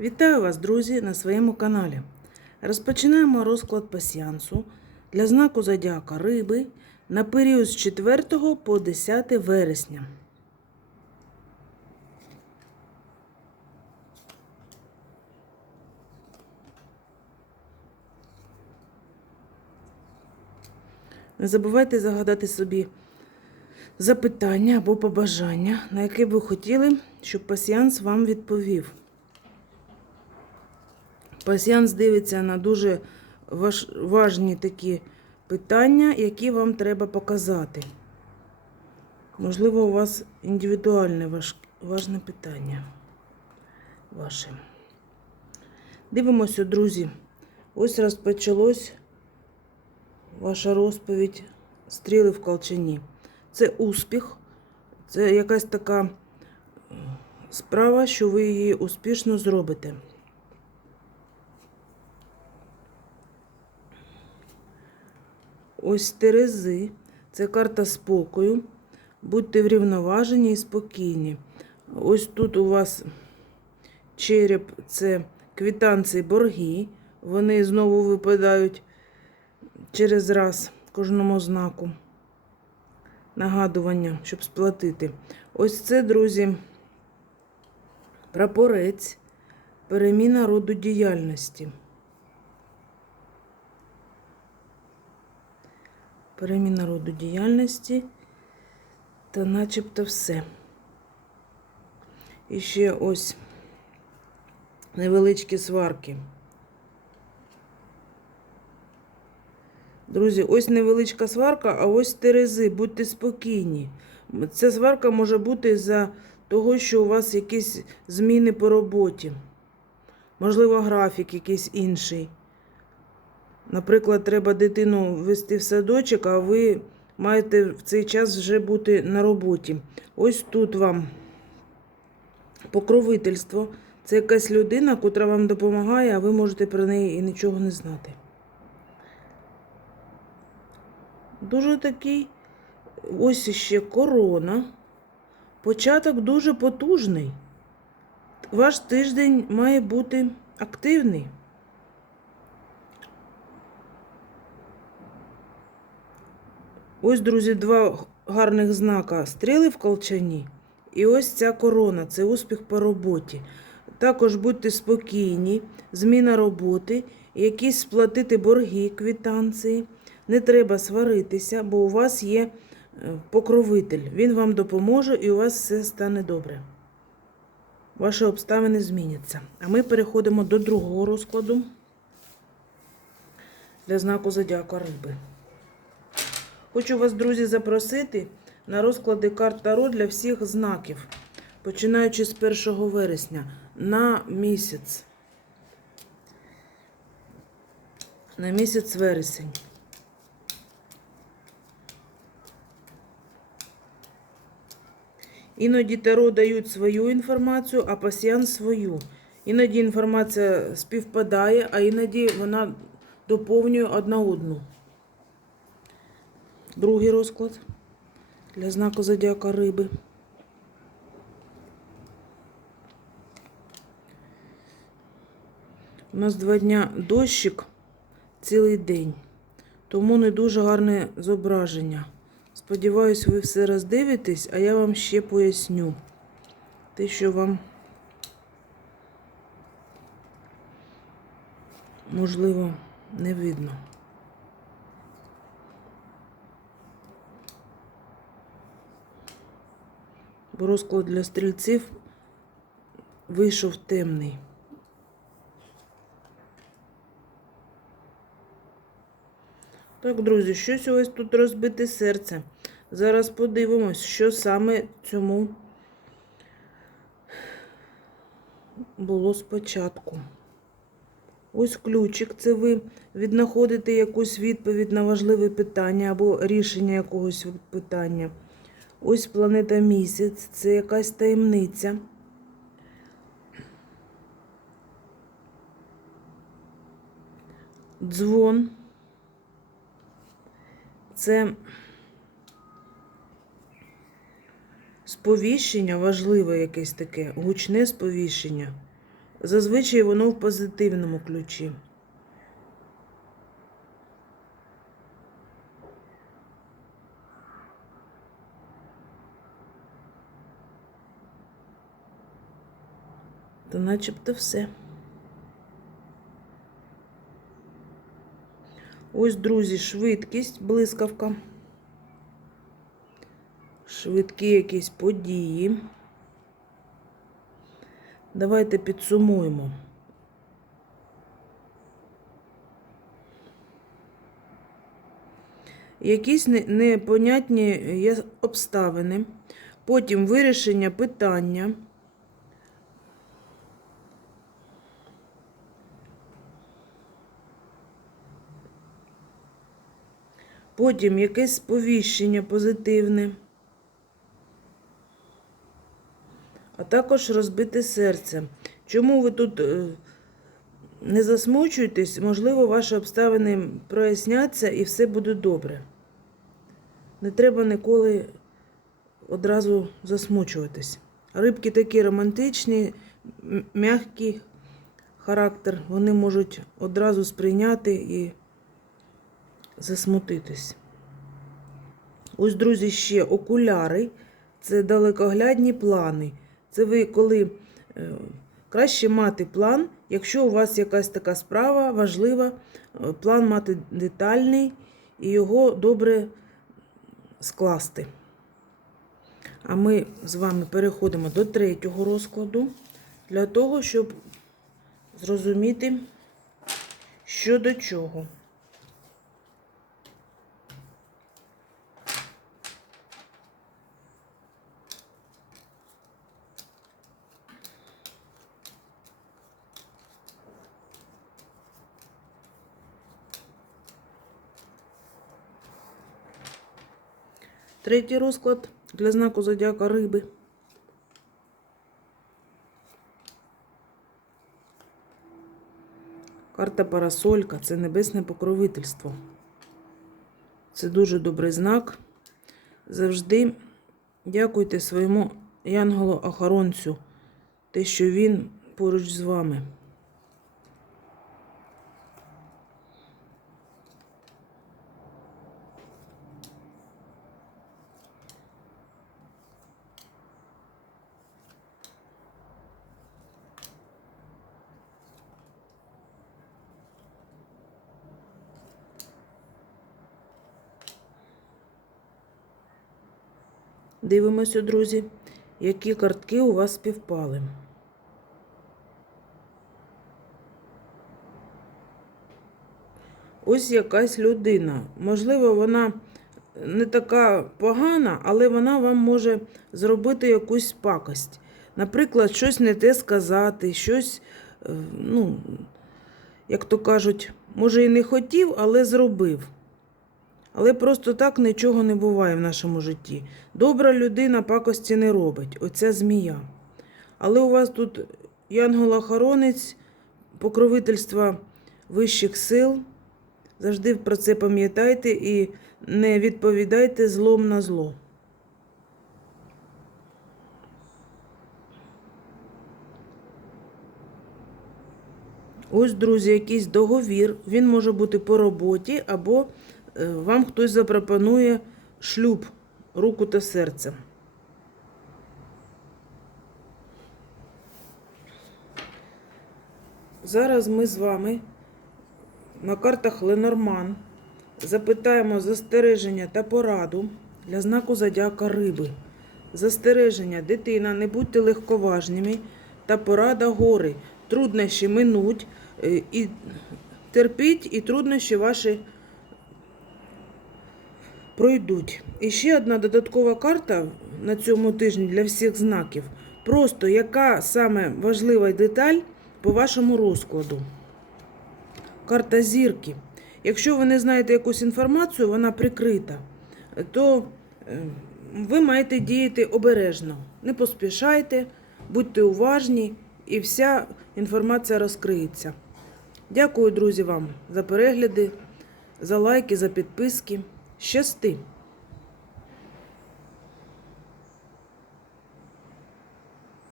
Вітаю вас, друзі, на своєму каналі. Розпочинаємо розклад пасіансу для знаку зодіака Риби на період з 4 по 10 вересня. Не забувайте загадати собі запитання або побажання, на яке ви хотіли, щоб пасіанс вам відповів. Пасіанс дивиться на дуже важ, важні такі питання, які вам треба показати. Можливо, у вас індивідуальне важ, важне питання ваше. Дивимося, друзі. Ось розпочалось ваша розповідь стріли в колчані. Це успіх, це якась така справа, що ви її успішно зробите. Ось Терези, це карта спокою. Будьте врівноважені і спокійні. Ось тут у вас череп це квітанції борги. Вони знову випадають через раз кожному знаку. Нагадування, щоб сплатити. Ось це, друзі, прапорець, переміна роду діяльності. Переміна роду діяльності та начебто все. І ще ось невеличкі сварки. Друзі, ось невеличка сварка, а ось терези, будьте спокійні. Ця сварка може бути за того, що у вас якісь зміни по роботі. Можливо, графік якийсь інший. Наприклад, треба дитину вести в садочок, а ви маєте в цей час вже бути на роботі. Ось тут вам покровительство. Це якась людина, котра вам допомагає, а ви можете про неї і нічого не знати. Дуже такий, ось іще корона. Початок дуже потужний. Ваш тиждень має бути активний. Ось, друзі, два гарних знака стріли в колчані. І ось ця корона це успіх по роботі. Також будьте спокійні, зміна роботи, якісь сплатити борги, квітанції. Не треба сваритися, бо у вас є е, покровитель. Він вам допоможе і у вас все стане добре. Ваші обставини зміняться. А ми переходимо до другого розкладу для знаку зодіака риби. Хочу вас, друзі, запросити на розклади карт Таро для всіх знаків, починаючи з 1 вересня на місяць. На місяць вересень. Іноді Таро дають свою інформацію, а пасіян свою. Іноді інформація співпадає, а іноді вона доповнює одна одну. Другий розклад для знаку зодіака риби. У нас два дня дощик цілий день, тому не дуже гарне зображення. Сподіваюсь, ви все роздивитесь, а я вам ще поясню те, що вам можливо не видно. Бо розклад для стрільців вийшов темний. Так, друзі, щось вас тут розбите серце. Зараз подивимось, що саме цьому було спочатку. Ось ключик, це ви віднаходите якусь відповідь на важливе питання або рішення якогось питання. Ось планета місяць, це якась таємниця. Дзвон. Це сповіщення важливе якесь таке, гучне сповіщення. Зазвичай воно в позитивному ключі. То начебто все. Ось, друзі, швидкість, блискавка. Швидкі якісь події. Давайте підсумуємо. Якісь непонятні обставини, потім вирішення питання. Потім якесь сповіщення позитивне, а також розбите серце. Чому ви тут е, не засмучуєтесь? Можливо, ваші обставини проясняться і все буде добре. Не треба ніколи одразу засмучуватись. Рибки такі романтичні, м- м'який характер, вони можуть одразу сприйняти і засмутитись. Ось, друзі, ще окуляри. Це далекоглядні плани. Це ви коли е, краще мати план, якщо у вас якась така справа важлива, е, план мати детальний і його добре скласти. А ми з вами переходимо до третього розкладу для того, щоб зрозуміти, що до чого. Третій розклад для знаку зодіака риби. Карта Парасолька це небесне покровительство. Це дуже добрий знак. Завжди дякуйте своєму янголу-охоронцю, те, що він поруч з вами. Дивимося, друзі, які картки у вас співпали. Ось якась людина. Можливо, вона не така погана, але вона вам може зробити якусь пакость. Наприклад, щось не те сказати, щось, е, ну, як то кажуть, може і не хотів, але зробив. Але просто так нічого не буває в нашому житті. Добра людина пакості не робить, оця змія. Але у вас тут янгол-охоронець, покровительства вищих сил. Завжди про це пам'ятайте і не відповідайте злом на зло. Ось, друзі, якийсь договір. Він може бути по роботі, або вам хтось запропонує шлюб, руку та серце. Зараз ми з вами на картах Ленорман запитаємо застереження та пораду для знаку зодіака риби. Застереження дитина, не будьте легковажними та порада гори. Труднощі минуть е, і терпіть, і труднощі ваші пройдуть. І ще одна додаткова карта на цьому тижні для всіх знаків. Просто яка саме важлива деталь по вашому розкладу. Карта зірки. Якщо ви не знаєте якусь інформацію, вона прикрита, то е, ви маєте діяти обережно. Не поспішайте, будьте уважні, і вся інформація розкриється. Дякую, друзі, вам за перегляди, за лайки, за підписки. Щасти!